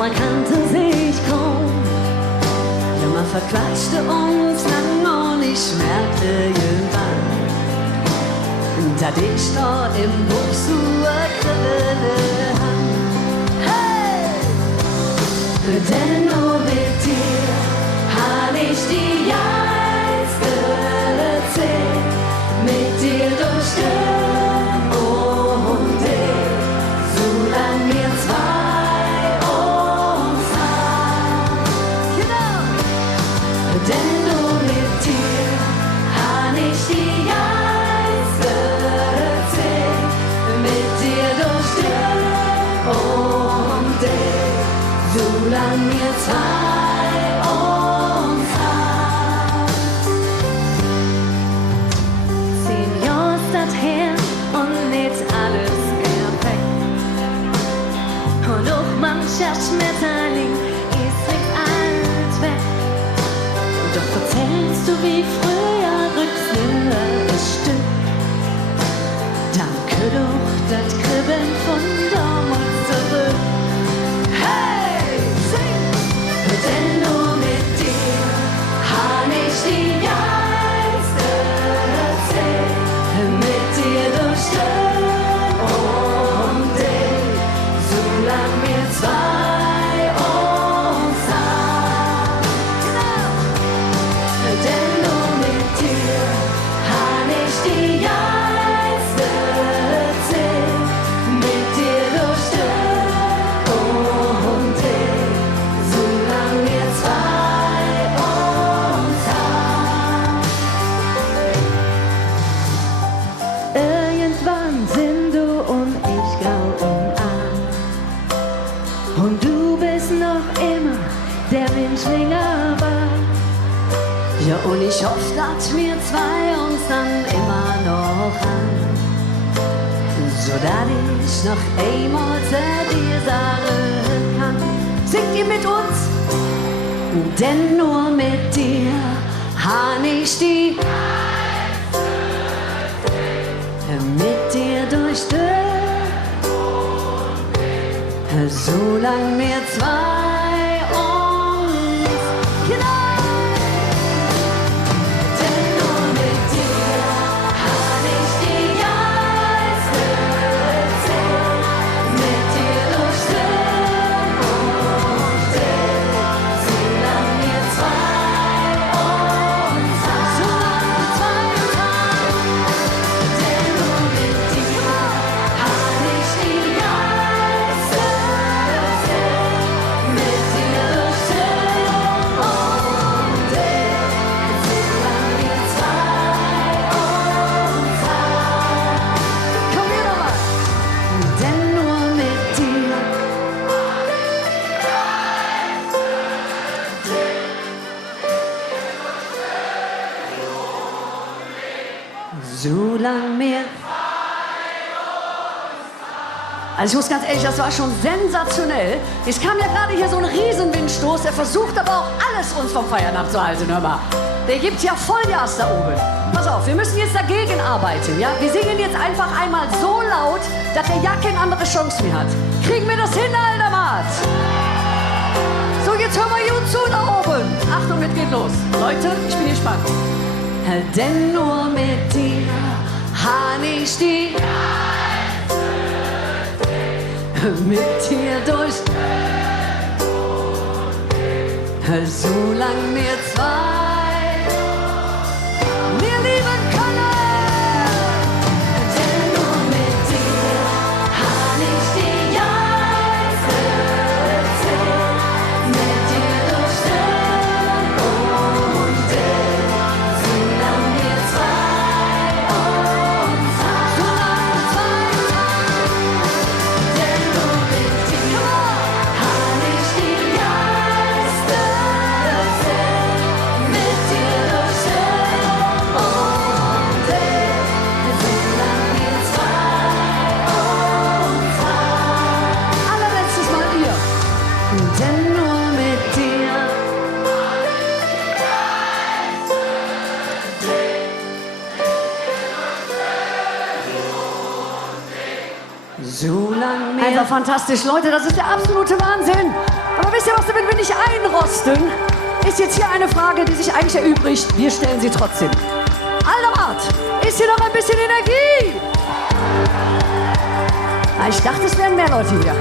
man kannte sich kaum. Ja, man verquatschte uns lang und ich merkte irgendwann, dass ich noch im Buch zur Kribbele hang. Hey! Denn nur mit dir hab ich die geilste Zeit, mit dir durch Stirn und Weg, solang wir zwei uns haben. Genau! Denn nur mit dir hab ich die geilste Zeit, mit dir durch Stirn und Weg, solang wir zwei uns haben. 10 Jahre ist das her und nicht alles perfekt. Und auch mancher Schmetterling ist nicht alt weg. Doch erzählst du wie früher, rückst mir ein Stück. Danke doch, das Kribbeln von damals zurück. Hey, sing! Denn nur mit dir hab ich die geilste Zeit, mit dir durch Stirn und Weg, solang wir zwei uns haben. Genau! Denn nur mit dir hab ich die geilste Zeit, mit dir durch Stirn und Weg, solang wir zwei uns haben. Irgendwann sind du und ich grau umarmt. Und du bist noch immer der Windschwinger war. Ja, und ich hoffe, dass wir zwei uns dann immer noch haben, so dass ich noch einmal zu dir sagen kann. Singt ihr mit uns? Denn nur mit dir hab ich die mit dir durch solang wir zwei uns genau. Denn nur mit dir hab ich die geilste Zeit, mit dir durch und Weg, solang wir zwei uns haben. Solang wir zwei uns haben. Denn nur mit dir hab ich die geilste Zeit, mit dir durch und Weg, solang wir zwei uns haben. Komm hier nochmal! Denn nur mit dir solang wir. Also ich muss ganz ehrlich, das war schon sensationell. Es kam ja gerade hier so ein Riesenwindstoß, der versucht aber auch alles uns vom Feiern abzuhalten, hör mal. Der gibt ja Vollgas da oben. Pass auf, wir müssen jetzt dagegen arbeiten, ja? Wir singen jetzt einfach einmal so laut, dass der ja keine andere Chance mehr hat. Kriegen wir das hin, alter Mart? So, jetzt hören wir gut zu da oben. Achtung, es geht los. Leute, ich bin gespannt. Denn nur mit dir hab ich die mit dir durch solang wir zwei wir lieben können. Denn nur mit dir hab ich die geilste Zeit, mit dir durch und Weg, solang wir zwei uns haben. Solang wir zwei uns haben. Denn nur mit dir hab ich die geilste Zeit, mit dir durch und Weg, solang wir zwei uns haben. Allerletztes Mal ihr. Denn nur mit dir so lang mehr. Einfach fantastisch, Leute, das ist der absolute Wahnsinn. Aber wisst ihr was, damit wir nicht einrosten, ist jetzt hier eine Frage, die sich eigentlich erübrigt. Wir stellen sie trotzdem. Aldemart, ist hier noch ein bisschen Energie? Ah, ich dachte, es wären mehr Leute hier.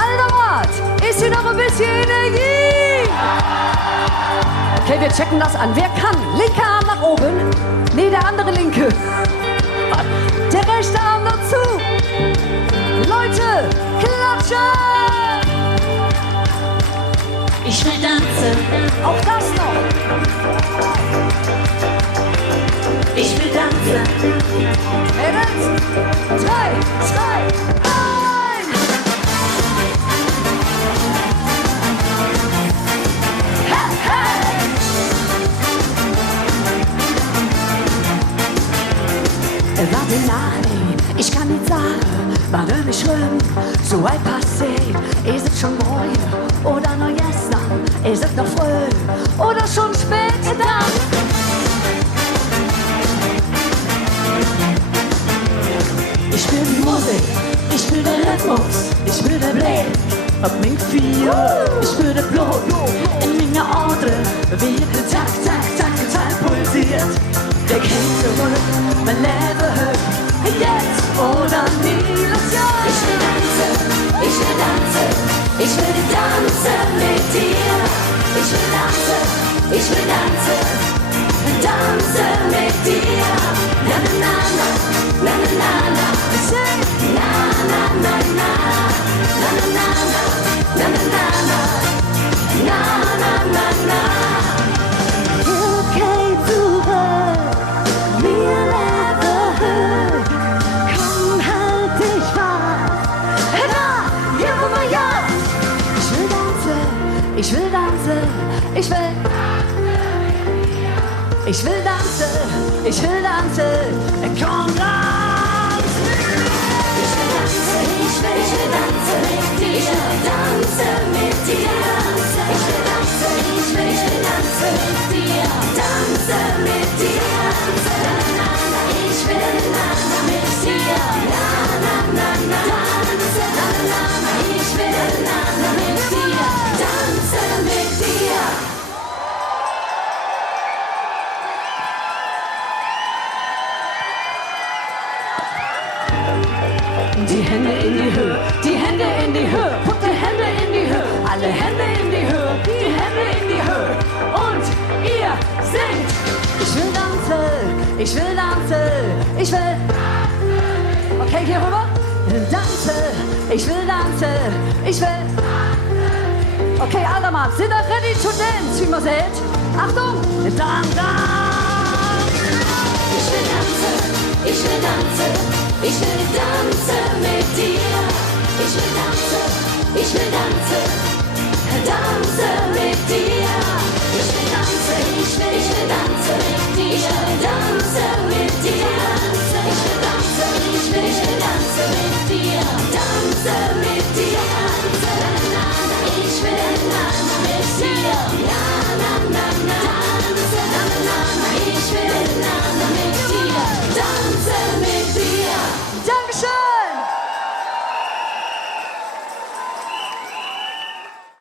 Aldemart, ist hier noch ein bisschen Energie? Okay, wir checken das an. Wer kann? Linker Arm nach oben. Nee, der andere linke. Der rechte Arm dazu. Leute, klatschen! Ich will tanzen, Auch das noch. ich will tanzen. Mädels, 3, 2, 1. Hey, hey. Warte nach, ey, ich kann nicht sagen, war nicht schlimm, so ein Passé. Ist es schon morgen oder noch gestern? Ist es noch früh oder schon spät dann? Ich will die Musik, ich will den Rhythmus, ich will den Blick auf mein Vier. Ich will den Blut in meiner Adern, wie der Tag, Tag, Tag, Tag pulsiert. Der geht zurück, mein Leben hört, jetzt oder nie, das Jahr. Ich will tanzen, ich will tanzen, ich will tanzen mit dir. Ich will tanzen, ich will tanzen, tanzen mit dir. Na na na na, na na na na, Sing. na na na na, na na na na, na na na na, na na na na. Okay, zurück, mir Leben hört. Komm, halt dich fast. Hey, da, gib mir mal ja. Ich will tanzen, ich will tanzen, ich will. Ich will tanzen, ich will tanzen, komm ganz mit mir. Ich will tanzen, ich will tanzen mit dir. Ich will tanzen mit dir. Ich will tanzen, ich will tanzen mit dir. Tanzen mit dir. Na na na, ich will tanzen mit dir. Na na na na, tanzen. Na na na, ich will tanzen mit dir. Tanzen mit dir. Die Hände in die Höhe, die Hände in die Höhe, put die Hände in die Höhe, alle Hände in die Höhe, die Hände in die Höhe. Und ihr singt. Ich will tanzen, ich will tanzen, ich will. Okay, hier rüber. Tanzen, ich will tanzen, ich will. Okay, Aldemart, sind ihr ready to dance, wie man sieht? Achtung, dann, dann. Ich will tanzen, ich will tanzen, ich will tanzen mit dir. Ich will tanzen, ich will tanzen, tanzen mit dir. Ich will tanzen, ich will tanzen mit dir. Ich will tanzen mit dir. Ich will tanzen, ich will tanzen mit dir. Tanzen mit dir. Na na na, ich will tanzen mit dir. Na na na na, na na na, ich will tanzen mit dir.